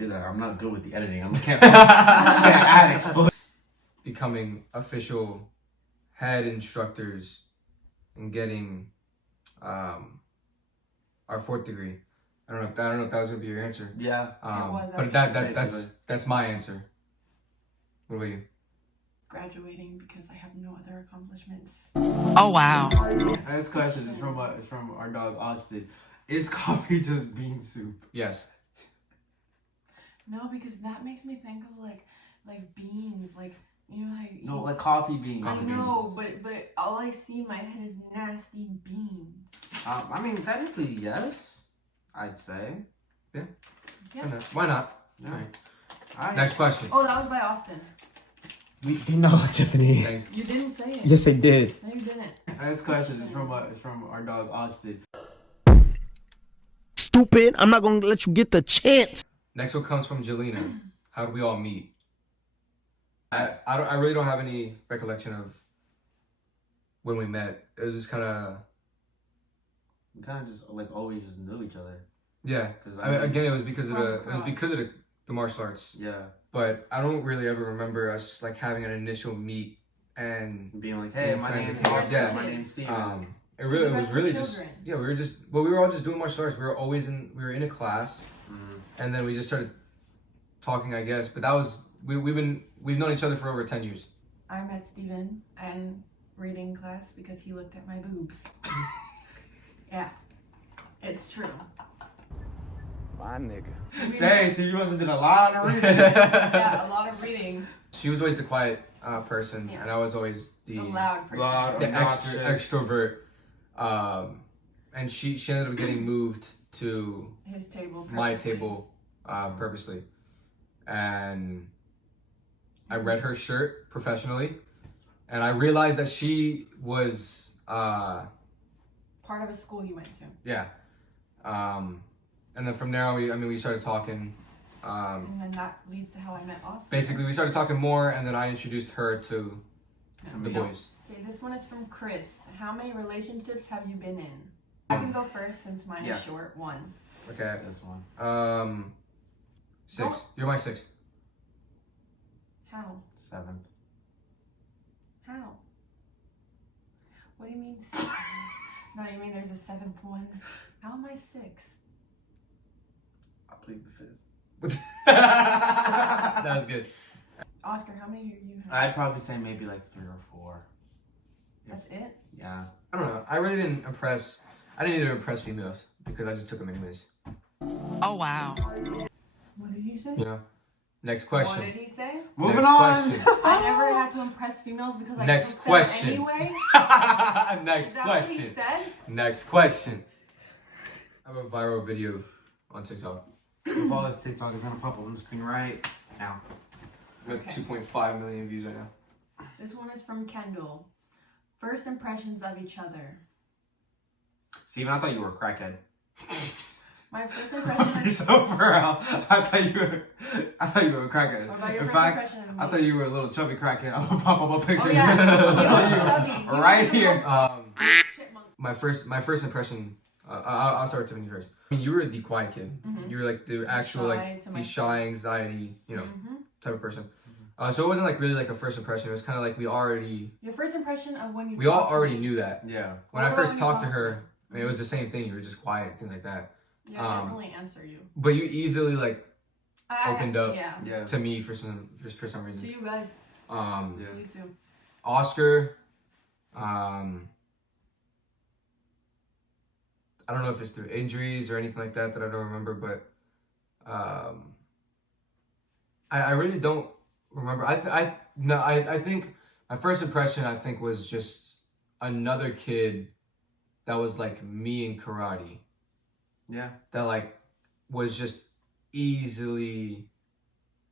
do that. I'm not good with the editing. Can't add explode. Becoming official head instructors and getting our 4th degree. I don't know if that was gonna be your answer. Yeah. It was but that's my answer. What about you? graduating because I have no other accomplishments. Oh wow. This question is from our dog Austin. Is coffee just bean soup? Yes. No, because that makes me think of like beans, like you know how you No, like coffee beans. I know, but all I see in my head is nasty beans. I mean, technically, yes. I'd say. Yeah. Yeah. Why not? Yeah. All right. All right. Next question. Oh, that was by Austin. We know, Tiffany. Thanks. You didn't say it. Yes, I did. No, you didn't. This question is from our dog Austin. Stupid. I'm not gonna let you get the chance. Next one comes from Jelena. How do we all meet? I really don't have any recollection of when we met. It was just kind of. We kind of just like always just knew each other. Yeah. Because Again, it was because of the martial arts. Yeah. But I don't really ever remember us like having an initial meet and Being like, hey, my friends name's with Austin. yeah. My name's Steven. It was Because really we're just children. we were all just doing martial arts. We were in a class, and then we just started talking, I guess. But that was we've known each other for over 10 years. I met Steven in reading class because he looked at my boobs. Yeah, it's true. My nigga. Dang, Steve, you must have did a lot of reading. Yeah, a lot of reading. She was always the quiet person, Yeah. and I was always The loud person. Loud. the Obnoxious. extrovert. And she ended up getting moved to His table. my purposely. table purposely, and I read her shirt professionally, and I realized that she was Part of a school you went to. yeah, and then from there we started talking. And then that leads to how I met Austin. Basically, we started talking more, and then I introduced her to the boys. Okay, this one is from Chris. How many relationships have you been in? I can go first since mine Yeah. is short. 1. Okay. This one. 6. You're my 6th. How? 7th. How? What do you mean 6? No, you mean there's a 7th one? How am I 6? I plead the 5th. That was good. Oscar, how many do you have? I'd probably say maybe like 3 or 4. That's it? Yeah. I don't know. I really didn't impress. I didn't either impress females because I just took them anyways. Oh wow. What did he say? You know. Next What question. did he say? Moving Next on. question. I never had to impress females because I Next took question. them anyway? Next Is that what he question. said? Next question. I have a viral video on TikTok. If all this TikTok is gonna pop up on the screen right now. We have Okay. 2.5 million views right now. This one is from Kendall. First impressions of each other. Steven, I thought you were a crackhead. My first impression So for real, I thought you were a crackhead. What about your In first fact, impression of me? I thought you were a little chubby crackhead. I'm gonna pop up a picture. Oh, yeah. He was of you chubby. He was right a here. Chipmunk. My first impression. I'll start with Tiffany first. I mean, you were the quiet kid. Mhm. You were like the actual Shy like to the my- shy, anxiety, Mhm. type of person. So it wasn't like really like a first impression. It was kind of like we all Your first impression of when you all talked to already me. knew that. Yeah. When What I about first when you talked to talked to her, me? I mean, it was the same thing. You were just quiet, things like that. Yeah, I didn't really answer you. But you easily like I Opened up. Yeah. Yeah. to me for some To reason. you guys. Yeah. To you too. Oscar, I don't know if it's through injuries or anything like that I don't remember, but I really don't remember. I think my first impression was just another kid that was like me in karate. Yeah. That like was just easily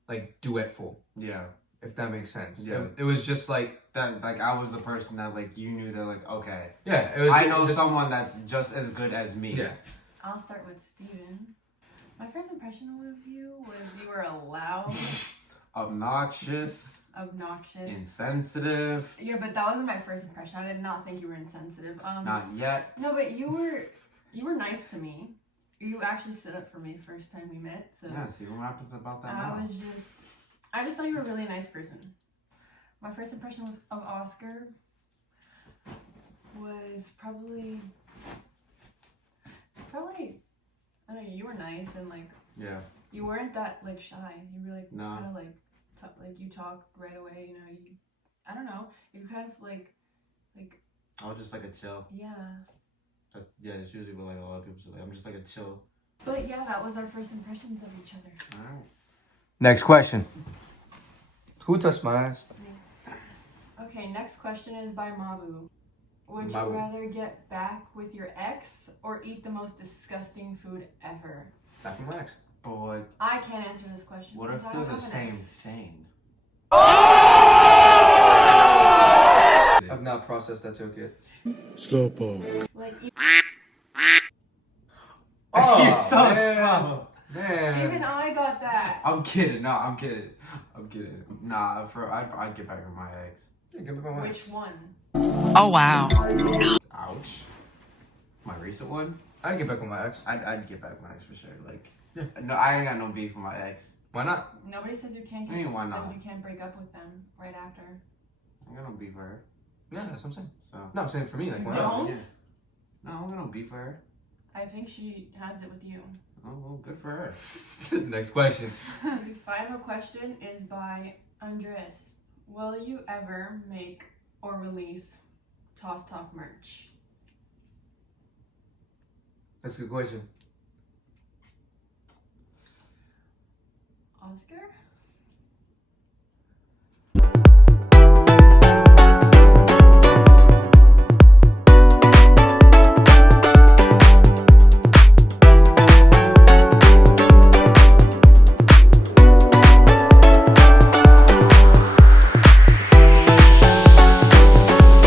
like duetful, Yeah. if that makes sense. Yeah. It was just like That like I was the person that like you knew that like okay. yeah. It was. I know just, someone that's just as good as me. Yeah. I'll start with Steven. My first impression of you was you were loud, Obnoxious, obnoxious. insensitive. Yeah, but that wasn't my first impression. I did not think you were insensitive. Not yet. No, but you were nice to me. You actually stood up for me first time we met, so Yeah, see what happens about that I now. just thought you were a really nice person. My first impression of Oscar was probably I don't know, you were nice and like Yeah. you weren't that like shy. You were like No. kind of like like you talked right away. You know, I don't know. You kind of like I was just like a chill. yeah. Yeah, it's usually what like a lot of people say. Like, I'm just like a chill. But yeah, that was our first impressions of each other. Alright. Next question. Who touched my ass? Okay, next question is by Mabu. Would you Mabu. rather get back with your ex or eat the most disgusting food ever? Back in my ex. But I can't answer this question. what if because I they're don't the have an same ex. thing? I've not processed that joke yet. Slowpoke. Like Oh, You're so man. slow. Man. even I got that. I'm kidding. No, I'm kidding. I'm kidding. Nah, I'd get back with my ex. Yeah, give me my Which ex. one? Oh wow. Ouch. My recent one? I'd get back with my ex. I'd get back with my ex for sure. Like, Yeah. no, I ain't got no beef with my ex. Why not? Nobody says you can't I mean, why that not? you can't break up with them right after. I ain't got no beef with her. Yeah, that's what I'm saying. So No, I'm saying for me, like, why Don't? not? yeah. No, I don't got no beef with her. I think she has it with you. Oh, well, good for her. Next question. The final question is by Andres. Will you ever make or release Toss Talk merch? That's a good question. Oscar?